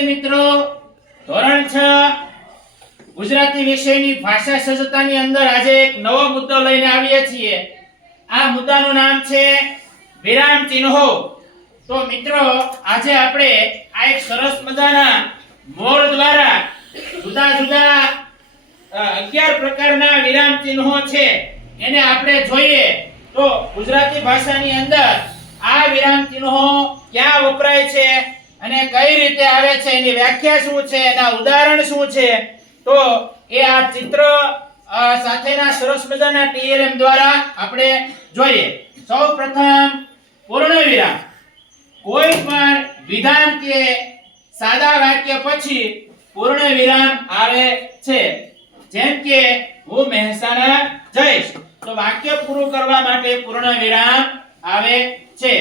વિદ્યાર્થી મિત્રો, ધોરણ છ, ગુજરાતી વિષયની ભાષા સજ્જતાની અંદર આજે એક નવો મુદ્દો લઈને આવીએ છીએ. આ મુદ્દાનું નામ છે વિરામ ચિહ્નો. તો મિત્રો, આજે આપણે આ એક સરસ મજાના મોર દ્વારા જુદા જુદા અગિયાર પ્રકારના વિરામ ચિહ્નો છે. એને આપણે જોઈએ તો ગુજરાતી ભાષાની અંદર આ વિરામ ચિહ્નો ક્યાં વપરાય છે? અને કઈ રીતે આવે છે, એની વ્યાખ્યા શું છે, એના ઉદાહરણ શું છે? તો એ આ ચિત્ર સાથેના સરસ મજાના ટીએલએમ દ્વારા આપણે જોઈએ. સૌ પ્રથમ પૂર્ણ વિરામ કોઈ પણ વિધાન કે સાદા વાક્ય પછી પૂર્ણ વિરામ આવે છે. જેમ કે, હું મહેસાણા જઈશ. તો વાક્ય પૂરું કરવા માટે પૂર્ણ વિરામ આવે છે.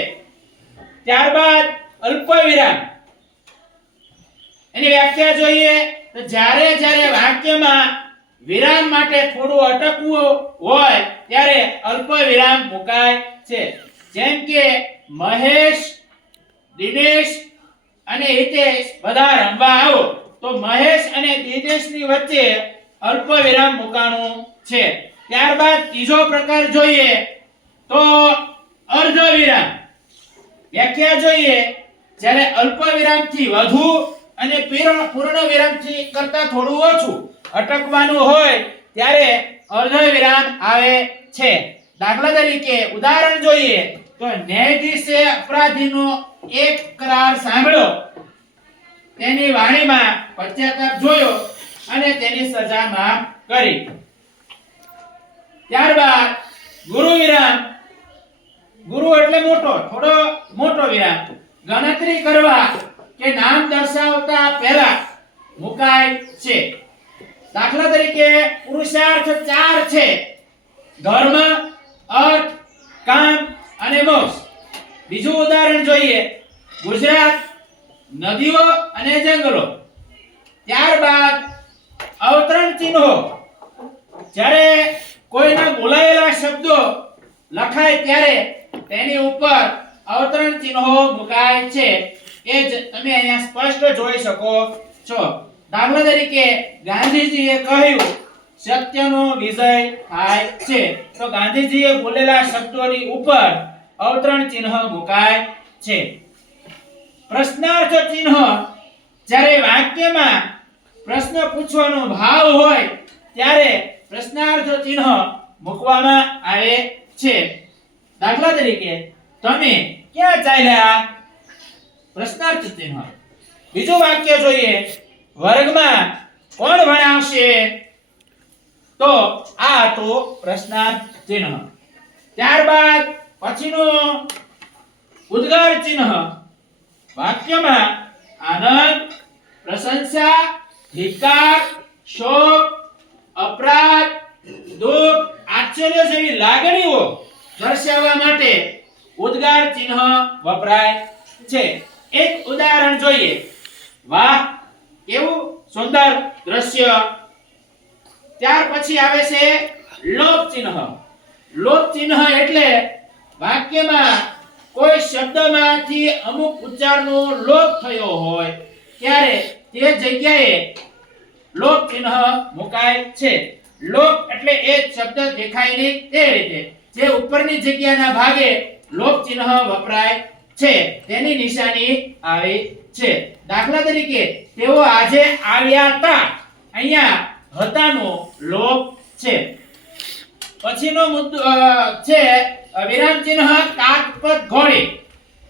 ત્યારબાદ અલ્પ વિરામ એની વ્યાખ્યા જોઈએ તો જ્યારે જ્યારે વાક્યમાં વિરામ માટે થોડું અટકવું હોય, ત્યારે અલ્પ વિરામ મુકાય છે. જેમ કે મહેશ, દિનેશ અને હિતેશ બધા રમવા આવો. તો મહેશ અને દિનેશની વચ્ચે અલ્પ વિરામ મુકાણું છે. ત્યારબાદ ત્રીજો પ્રકાર જોઈએ તો અર્ધ વિરામ વ્યાખ્યા જોઈએ, જ્યારે અલ્પ વિરામથી વધુ અને પૂર્ણ વિરામથી કરતા થોડું ઓછું અટકવાનું હોય ત્યારે અર્ધ વિરામ આવે છે. દાખલા તરીકે ઉદાહરણ જોઈએ તો ન્યાયાધીશે અપરાધીનો એક કરાર સાંભળ્યો. તેની વાણીમાં પશ્ચાતાપ જોયો અને તેની સજા માફ કરી. ત્યારબાદ ગુરુ વિરામ. ગુરુ એટલે મોટો, થોડો મોટો વિરામ. ગણતરી કરવા કે નામ દર્શાવતા પહેલા મુકાય છે. દાખલા તરીકે પુરુષાર્થ ચાર છે. ધર્મ, અર્થ, કામ અને મોક્ષ. બીજું ઉદાહરણ જોઈએ. ગુજરાત, નદીઓ અને જંગલો. ત્યારબાદ અવતરણ ચિહ્નો. જ્યારે કોઈના બોલાયેલા શબ્દો લખાય ત્યારે તેની ઉપર અવતરણ ચિહ્નો મુકાય છે. એ જ તમે અહીંયા સ્પષ્ટ જોઈ શકો છો. દાખલા તરીકે ગાંધીજીએ કહ્યું, સત્યનો વિજય થાય છે. તો ગાંધીજીએ બોલેલા શબ્દોની ઉપર અવતરણ ચિહ્ન મુકાય છે. પ્રશ્નાર્થ ચિહ્ન, જ્યારે વાક્યમાં પ્રશ્ન પૂછવાનો ભાવ હોય, ત્યારે પ્રશ્નાર્થ ચિહ્ન મૂકવામાં આવે છે. દાખલા તરીકે, તમે ક્યાં ચાલ્યા? પ્રશ્નાર્થ ચિહ્ન. બીજું વાક્ય જોઈએ. વર્ગમાં કોણ ભણાવશે? તો આ તો પ્રશ્નાર્થ ચિહ્ન. ત્યારબાદ પછીનો ઉદ્ગાર ચિહ્ન. વાક્યમાં આનંદ, પ્રશંસા ધિકાર શોક, અપરાધ, દુઃખ, આશ્ચર્ય જેવી લાગણીઓ દર્શાવવા માટે ઉદ્ગાર ચિહ્ન વપરાય છે. એક ઉદાહરણ જોઈએ. વાહ, કેવું સુંદર દ્રશ્ય. ત્યાર પછી આવે છે લોપ ચિહ્ન લોપ ચિહ્ન એટલે વાક્યમાં કોઈ શબ્દમાંથી અમુક ઉચ્ચારનો લોપ થયો હોય, ત્યારે તે જગ્યાએ લોપ ચિહ્ન મુકાય છે. લોપ એટલે એ શબ્દ દેખાય નહીં તે રીતે. જે ઉપરની જગ્યાના ભાગે લોપ ચિહ્ન વપરાય છે. તેની નિશાની આવે છે. દાખલા તરીકે, તેઓ આજે આવ્યા હતા. અહીંયા હતાનો લોપ છે. પછીનો મુદ્દો છે વિરામ ચિહ્ન કાકપદ ઘોડી.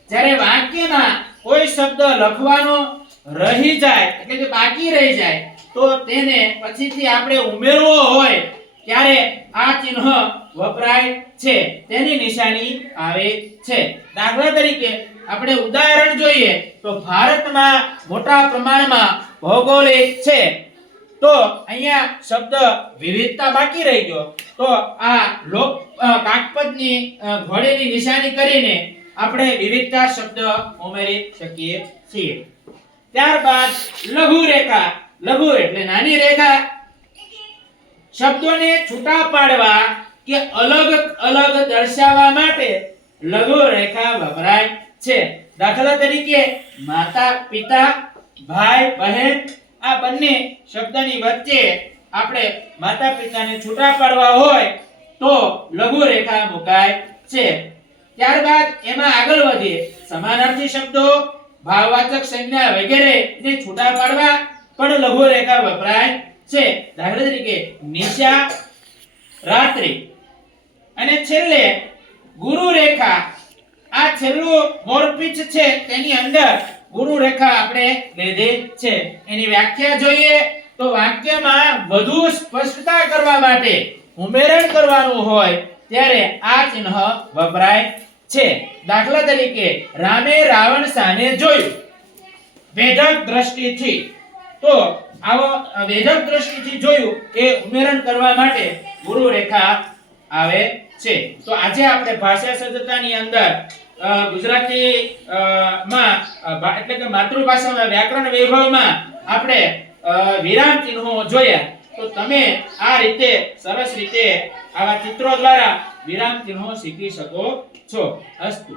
જ્યારે વાક્યમાં કોઈ શબ્દ લખવાનો રહી જાય, એટલે કે બાકી રહી જાય, તો તેને પછીથી આપણે ઉમેરવો હોય, ત્યારે આ ચિહ્ન વપરાય છે. તેની નિશાની આવે છે. દાખલા તરીકે આપણે ઉદાહરણ જોઈએ તો ભારતમાં મોટા પ્રમાણમાં ભૌગોલિક છે. તો અહીંયા શબ્દ વિવિધતા બાકી રહી ગયો. તો આ લોક અ, કાકપદની ઘોડીની નિશાની કરીને આપણે વિવિધતા શબ્દ ઉમેરી શકીએ છીએ. ત્યારબાદ લઘુ રેખા લઘુ એટલે નાની રેખા. શબ્દોને છૂટા પાડવા કે અલગ અલગ દર્શાવવા માટે લઘુ રેખા વપરાય છે. દાખલા તરીકે માતા, પિતા, ભાઈ, બહેન, આ બંને શબ્દની વચ્ચે આપણે માતા, પિતાને છૂટા પાડવા હોય તો લઘુ રેખા મુકાય છે. ત્યારબાદ એમાં આગળ વધીએ. સમાનાર્થી શબ્દો, ભાવવાચક સંજ્ઞા વગેરે ને છૂટા પાડવા પણ લઘુ રેખા વપરાય છે. દાખલા તરીકે નિશા, રાત્રિ. અને છેલ્લે ગુરુ રેખા આ છેલ્લું મોરપીંછ છે, તેની અંદર ગુરુ રેખા આપણે લીધી છે. એની વ્યાખ્યા જોઈએ તો વાક્યમાં વધુ સ્પષ્ટતા કરવા માટે ઉમેરણ કરવાનું હોય ત્યારે આ ચિહ્ન વપરાય છે. દાખલા તરીકે, રામે રાવણ સામે જોયું. વેધક દ્રષ્ટિથી. તો આવો વેધક દ્રષ્ટિથી જોયું એ ઉમેરણ કરવા માટે ગુરુ રેખા આવે છે. તો આજે આપણે ભાષા સજ્જતાની અંદર ગુજરાતી માં એટલે કે માતૃભાષામાં, વ્યાકરણ વૈભવમાં આપણે વિરામ ચિહ્નો જોયા. તો તમે આ રીતે, સરસ રીતે આવા ચિત્રો દ્વારા વિરામ ચિહ્નો શીખી શકો છો. અસ્તુ.